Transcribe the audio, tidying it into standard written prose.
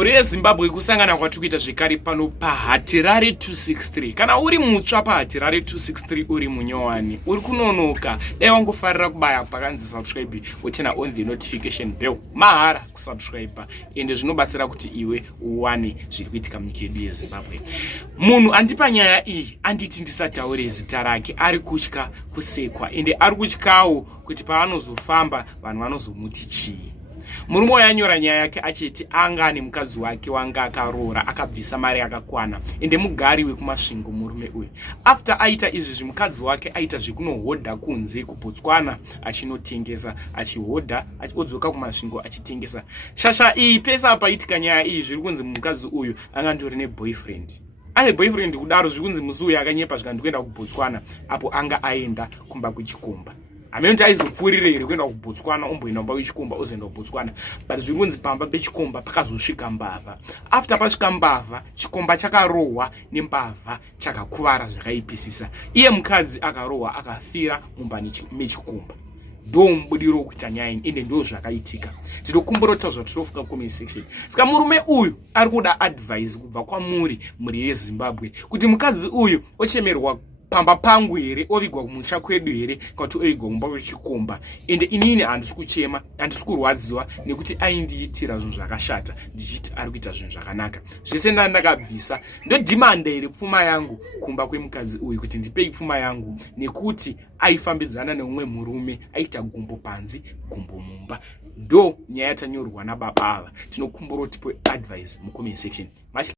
Muri yeZimbabwe kusangana kwatikuita zvekare pano paHatirare 263. Kana uri mutsva paHatirare 263 uri munyowani, uri kunonoka, dai wangofarira kubaya pakanzi subscribe wotena on the notification bell mahara kusubscribe ende zvinobatsira kuti iwe uwane zviri kuitika munyika yedu yeZimbabwe. Munhu andipa nyaya iyi anditi ndisataure zita rake, ari kutya kusekwa ende ari kutyawo kuti paanozofamba vanhu vanozomuti chii. Murume wanyora nyaya yake achiti anga ane mukadzi wake wanga akaroora akabvisa mari yakakwana ende mugari wekumasvingo murume uyu. After aita izvi zvimukadzi wake aita zvekunohodha kunze kuBotswana achinotengesa, achihodha odzoka kumasvingo achitengesa. Shasha iyi pesa paitika nyaya iyi zviri kunzi mukadzi uyu anga ndori neboyfriend. Ane boyfriend kudaro zviri kunzi musi uyu akanyepa zvikandoenda kuBotswana apo anga aenda kumba kuchikomba. Amenti aizopfurira here kuenda kuBotswana omboenda kumba kuchikomba ozoenda kuBotswana, but zviri kunzi pamba pechikomba pakazosvika mbavha. After pasvika mbavha, chikomba chakarohwa nembavha chakakuvara zvakaipisisa. Iye mukadzi akarohwa akafira mumba mechikomba. Ndo mubudiro kuita nyaya iyi ende ndo zvakaitika. Tinokumbura kutaura zvatofuka comment section. Saka murume uyu ari kuda advice kubva kwamuri muri yeZimbabwe kuti mukadzi uyu ochemerwa pamba pangu here, ovigwa kumusha kwedu here, kuti ovigwa kumba kwechikomba. Ende inini handisi kuchema, handisi kurwadziwa nekuti aindiitira zvinhu zvakashata ndichiti ari kuita zvinhu zvakanaka. Zvese ndakabvisa ndodhimanda here pfuma yangu kumba kwemukadzi uyu kuti ndipei pfuma yangu nekuti aifambidzana neumwe murume aita gumbo panzi gumbo mumba. Ndo nyaya yatanyorwa nababa ava. Tinokumbura kuti tipe advice mucomment section.